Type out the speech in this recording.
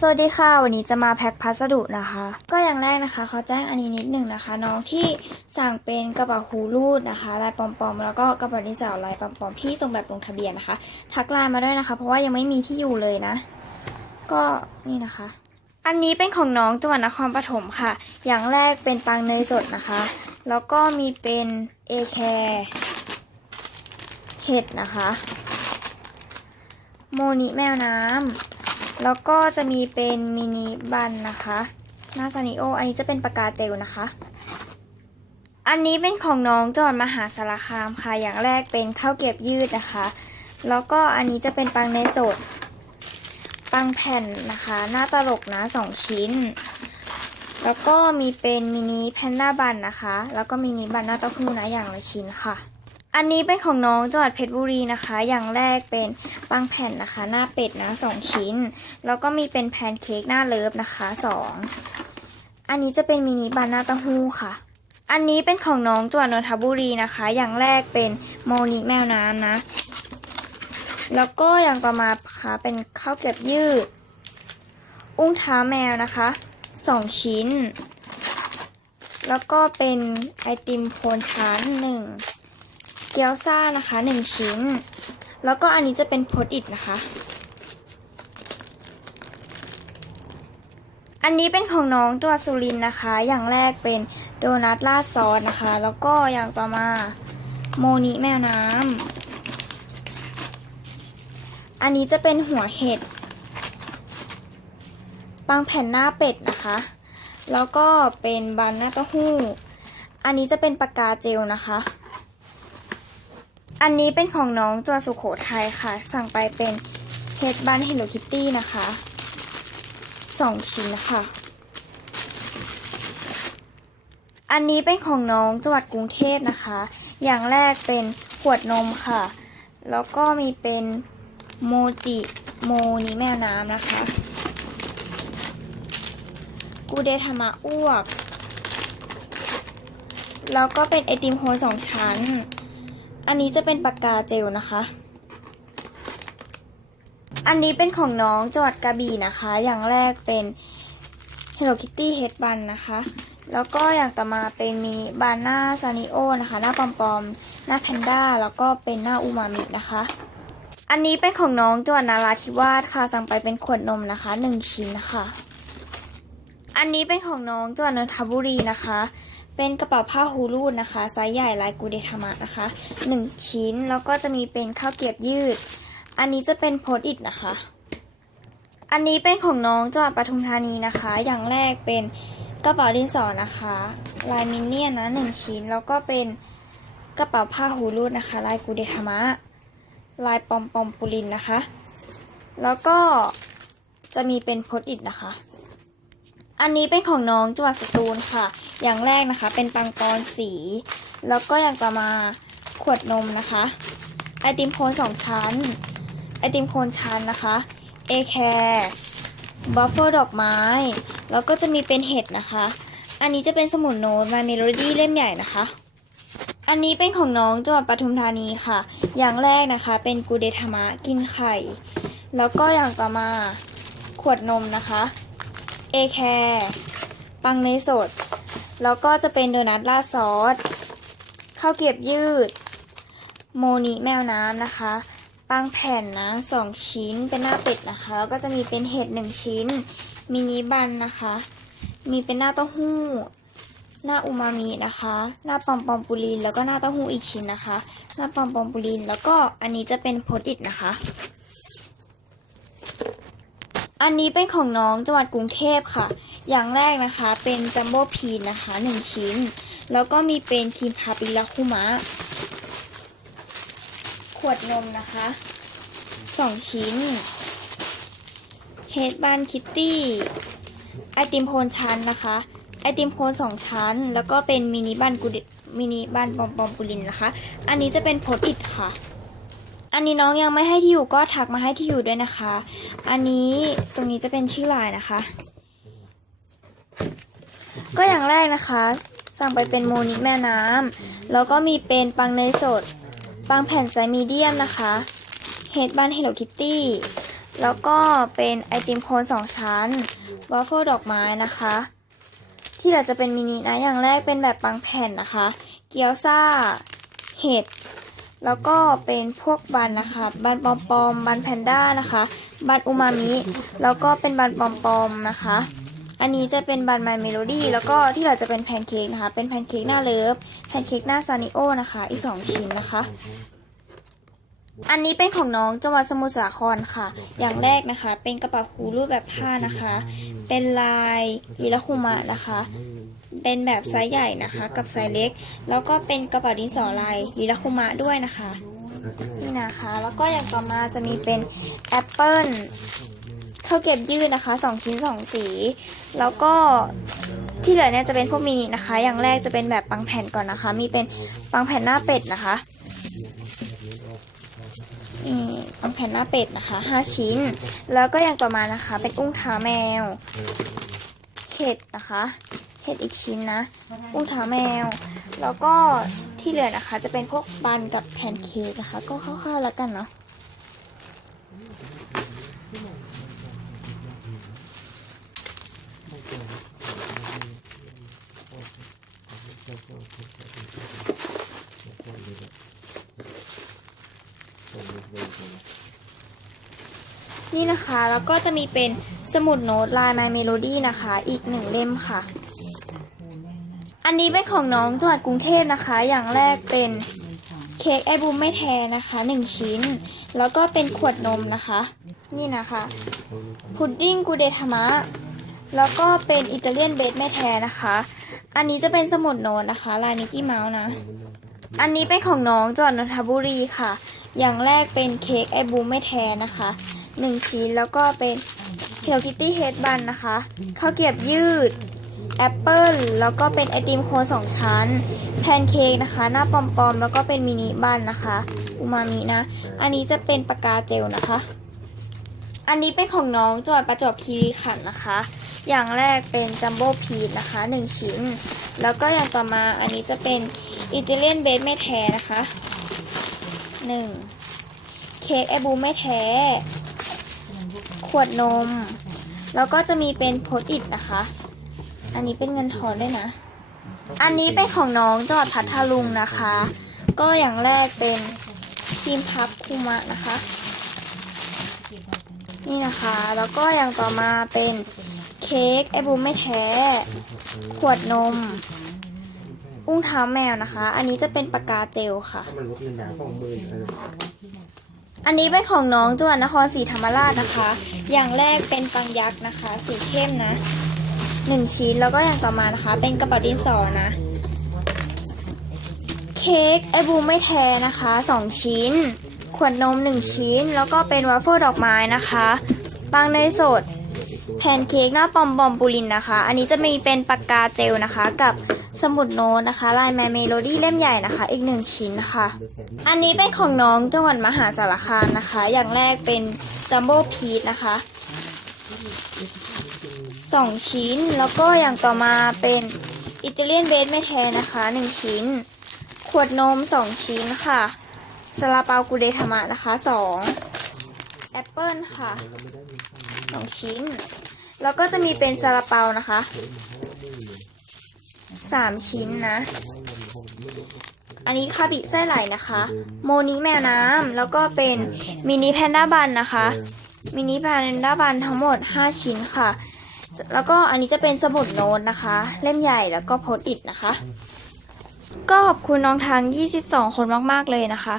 สวัสดีค่ะ วันนี้จะมาแพ็คพัสดุนะคะ ก็อย่างแรกนะคะเขาแจ้งอันนี้นิดหนึ่งนะคะ น้องที่สั่งเป็นกระเป๋าหูรูดนะคะลายปอมๆ แล้วก็กระเป๋าดินสอลายปอมๆที่ส่งแบบลงทะเบียนนะคะ ทักไลน์มาด้วยนะคะ เพราะว่ายังไม่มีที่อยู่เลยนะ ก็นี่นะคะ อันนี้เป็นของน้องจังหวัดนครปฐมค่ะ อย่างแรกเป็นปังเนยสดนะคะ แล้วก็มีเป็นเอแคร์เห็ดนะคะ โมนิแมวน้ำ แล้วก็จะมีเป็นมินิบันนะคะหน้าซานิโอ อันนี้จะเป็นปากกาเจลนะคะ อันนี้เป็นของน้องจอดมหาสารคามค่ะ อย่างแรกเป็นข้าวเกรียบยืดนะคะ แล้วก็อันนี้จะเป็นปังเนสด ปังแผ่นนะคะ หน้าตลกนะสองชิ้น แล้วก็มีเป็นมินิแพนด้าบันนะคะ แล้วก็มินิบันหน้าเต้าหู้นะอย่างละชิ้นค่ะ อันนี้เป็นของน้องจังหวัดเพชรบุรีนะคะ อย่างแรกเป็นปังแผ่นนะคะ หน้าเป็ดนะสองชิ้น แล้วก็มีเป็นแพนเค้กหน้าเลิฟนะคะสองอันนี้จะเป็นมินิบานาเต้าหู้ค่ะ อันนี้เป็นของน้องจังหวัดนนทบุรีนะคะ อย่างแรกเป็นโมนิแมวน้ำนะ แล้วก็อย่างต่อมาค่ะเป็นข้าวเกรียบยืด อุ้งเท้าแมวนะคะสองชิ้น แล้วก็เป็นไอติมโคนชั้นหนึ่ง กี๊ยวซ่านะคะหนึ่งชิ้น แล้วก็อันนี้จะเป็นโพดอิดนะคะ อันนี้เป็นของน้องตัวสุรินนะคะ อย่างแรกเป็นโดนัทราดซอสนะคะ แล้วก็อย่างต่อมาโมนิแมวน้ำ อันนี้จะเป็นหัวเห็ดปังแผ่นหน้าเป็ดนะคะ แล้วก็เป็นบันหน้าเต้าหู้ อันนี้จะเป็นปากกาเจลนะคะ อันนี้เป็นของน้องตัวสุโขทัยค่ะ สั่งไปเป็นเฮดบันเฮลโลคิตตี้นะคะสองชิ้นนะคะอันนี้เป็นของน้องจังหวัดกรุงเทพนะคะ อย่างแรกเป็นขวดนมค่ะ แล้วก็มีเป็นโมจิโมนิแมวน้ำนะคะ กูเดทามะอ้วก แล้วก็เป็นไอติมโฮลสองชั้น อันนี้จะเป็นปากกาเจลนะคะ อันนี้เป็นของน้องจังหวัดกระบี่นะคะ อย่างแรกเป็น Hello Kitty Head Bun นะคะ แล้วก็อย่างต่อมาเป็นมินิบานหน้าซานิโอนะคะ หน้าปอมๆหน้าแพนด้า แล้วก็เป็นหน้าอูมามินะคะ อันนี้เป็นของน้องจังหวัดนาราธิวาสค่ะ สั่งไปเป็นขวดนมนะคะหนึ่งชิ้นนะคะ อันนี้เป็นของน้องจังหวัดนนทบุรีนะคะ เป็นกระเป๋าผ้าฮูรูดนะคะไซส์ใหญ่ลายกูเดทามะนะคะหนึ่งชิ้นแล้วก็จะมีเป็นข้าวเกียบยืด อันนี้จะเป็นโพสต์อิทนะคะ อันนี้เป็นของน้องจังหวัดปทุมธานีนะคะ อย่างแรกเป็นกระเป๋าดินสอนะคะ ลายมินเนี่ยนะหนึ่งชิ้น แล้วก็เป็นกระเป๋าผ้าฮูรูดนะคะ ลายกูเดทามะลายปอมปอมปูลินนะคะ แล้วก็จะมีเป็นโพสต์อิทนะคะ อันนี้เป็นของน้องจังหวัดสตูลค่ะ อย่างแรกนะคะ เป็นปังปอนสี แล้วก็อย่างต่อมาขวดนมนะคะ ไอติมโคนสองชั้น ไอติมโคนชั้นนะคะเอแคร์บัฟเฟอร์ดอกไม้ แล้วก็จะมีเป็นเห็ดนะคะ อันนี้จะเป็นสมุนโน้ตมาเมโลดี้เล่มใหญ่นะคะ อันนี้เป็นของน้องจังหวัดปทุมธานีค่ะ อย่างแรกนะคะ เป็นกูเดทามะกินไข่ แล้วก็อย่างต่อมาขวดนมนะคะเอแคร์ปังเนยสด แล้วก็จะเป็นโดนัทราดซอสข้าวเกรียบยืด โมนิแมวน้ำนะคะปังแผ่นนะสองชิ้นเป็นหน้าเป็ดนะคะแล้วก็จะมีเป็นเห็ดหนึ่งชิ้น มินิบันนะคะ มีเป็นหน้าเต้าหู้ หน้าอูมามินะคะ หน้าปอมปอมปูลินแล้วก็หน้าเต้าหู้อีกชิ้นนะคะ หน้าปอมปอมปูลินแล้วก็อันนี้จะเป็นโพสต์อิทนะคะ อันนี้เป็นของน้องจังหวัดกรุงเทพค่ะ อย่างแรกนะคะเป็นจัมโบ้พีนนะคะหนึ่งชิ้น แล้วก็มีเป็นครีมพาปิลาคุมะ ขวดนมนะคะสองชิ้นเฮดบันคิตตี้ไอติมโคนชั้นนะคะ ไอติมโคนสองชั้น แล้วก็เป็นมินิบันกุมินิบันปอมปอมปุลินนะคะ อันนี้จะเป็นโพสต์อิทค่ะ อันนี้น้องยังไม่ให้ที่อยู่ก็ทักมาให้ที่อยู่ด้วยนะคะ อันนี้ตรงนี้จะเป็นชื่อไลน์นะคะ ก็อย่างแรกนะคะ สั่งไปเป็นโมนิแม่น้ำแล้วก็มีเป็นปังเนยสด ปังแผ่นไซมีเดียมนะคะเฮดบันเฮลโลคิตตี้แล้วก็เป็นไอติมโคนสองชั้นวาฟเฟิลดอกไม้นะคะ ที่เหลือจะเป็นมินินะ อย่างแรกเป็นแบบปังแผ่นนะคะ เกี๊ยวซ่า เห็ด แล้วก็เป็นพวกบันนะคะ บันปอมปอมบันแพนด้านะคะ บันอูมามิ แล้วก็เป็นบันปอมปอมนะคะ อันนี้จะเป็นบันไมเมโลดี้แล้วก็ที่เหลือจะเป็นแพนเค้กนะคะ เป็นแพนเค้กหน้าเลิฟแพนเค้กหน้าซานิโอนะคะ อีกสองชิ้นนะคะ อันนี้เป็นของน้องจังหวัดสมุทรสาครค่ะ อย่างแรกนะคะ เป็นกระเป๋าหูรูปแบบผ้านะคะ เป็นลายอิราคุมะนะคะ เป็นแบบไซส์ใหญ่นะคะ กับไซส์เล็ก แล้วก็เป็นกระเป๋าดินสอลายอิราคุมะด้วยนะคะนี่นะคะ แล้วก็อย่างต่อมาจะมีเป็นแอปเปิล ข้าวเก็บยืดนะคะสองชิ้นสองสี แล้วก็ที่เหลือเนี่ยจะเป็นพวกมินินะคะ อย่างแรกจะเป็นแบบปังแผ่นก่อนนะคะ มีเป็นปังแผ่นหน้าเป็ดนะคะนี่ปังแผ่นหน้าเป็ดนะคะห้าชิ้น แล้วก็อย่างต่อมานะคะ เป็นอุ้งเท้าแมวเห็ดนะคะเห็ดอีกชิ้นนะ อุ้งเท้าแมว แล้วก็ที่เหลือนะคะ จะเป็นพวกบันกับแพนเค้กนะคะ ก็คร่าวๆแล้วกันเนาะ นี่นะคะ แล้วก็จะมีเป็นสมุดโน้ตลาย My Melody นะคะ อีกหนึ่งเล่มค่ะ อันนี้เป็นของน้องจังหวัดกรุงเทพนะคะ อย่างแรกเป็นเค้กไอบูมไม่แทนะคะหนึ่งชิ้น แล้วก็เป็นขวดนมนะคะ นี่นะคะพุดดิ้งกูเดทามะ แล้วก็เป็นอิตาเลียนเบสไม่แทนะคะ อันนี้จะเป็นสมุดโน้ตนะคะลายมิกกี้เมาส์นะ อันนี้เป็นของน้องจังหวัดนนทบุรีค่ะ อย่างแรกเป็นเค้กไอบูมไม่แทนะคะหนึ่งชิ้นแล้วก็เป็นเทลคิตตี้เฮดบันนะคะข้าวเกรียบยืดแอปเปิลแล้วก็เป็นไอติมโคนสองชั้น แพนเค้กนะคะ หน้าปอมๆ แล้วก็เป็นมินิบันนะคะอูมามินะ อันนี้จะเป็นปากกาเจลนะคะ อันนี้เป็นของน้องจังหวัดประจวบคีรีขันธ์นะคะ อย่างแรกเป็นจัมโบ้พีชนะคะหนึ่งชิ้น แล้วก็อย่างต่อมาอันนี้จะเป็นอิตาเลียนเบสไม่แท้นะคะหนึ่งเค้กไอบูไม่แท้ ขวดนม แล้วก็จะมีเป็นโพสอิทนะคะ อันนี้เป็นเงินทอนด้วยนะ อันนี้เป็นของน้องจังหวัดพัทลุงนะคะ ก็อย่างแรกเป็นครีมพับคุมะนะคะ นี่นะคะ แล้วก็อย่างต่อมาเป็น เค้กไอบูมไม่แท้ ขวดนม อุ้งเท้าแมวนะคะ อันนี้จะเป็นปากกาเจลค่ะ มันลดเงินดาวสองหมื่นเอออันนี้เป็นของน้องจังหวัดนครศรีธรรมราชนะคะ อย่างแรกเป็นปังยักษ์นะคะ สีเข้มนะหนึ่งชิ้นแล้วก็อย่างต่อมานะคะ เป็นกระเป๋าดินสอนะ เค้กไอบูมไม่แท้นะคะสองชิ้น ขวดนมหนึ่งชิ้น แล้วก็เป็นวาฟเฟิลดอกไม้นะคะ ปังเนยสด แพนเค้กหน้าปอมบอมปูลินนะคะ อันนี้จะมีเป็นปากกาเจลนะคะ กับสมุดโน้ตนะคะลายแมเมโลดี้เล่มใหญ่นะคะ อีกหนึ่งชิ้นค่ะ อันนี้เป็นของน้องจังหวัดมหาสารคามนะคะ อย่างแรกเป็นจัมโบ้พีชนะคะสองชิ้นแล้วก็อย่างต่อมาเป็นอิตาเลียนเบสไม่แทนะคะหนึ่งชิ้น ขวดนมสองชิ้นค่ะซาลาเปากูเดทามะนะคะสองแอปเปิลค่ะสองชิ้น แล้วก็จะมีเป็นซาลาเปานะคะสามชิ้นนะ อันนี้คาบิไส้ไหลนะคะ โมนิแมวน้ำแล้วก็เป็นมินิแพนด้าบันนะคะมินิแพนด้าบันทั้งหมด 5 ชิ้นค่ะ แล้วก็อันนี้จะเป็นสมุดโน้ตนะคะ เล่มใหญ่แล้วก็โพสต์อิทนะคะ ก็ขอบคุณน้องทาง 22 คนมาก ๆ เลยนะคะ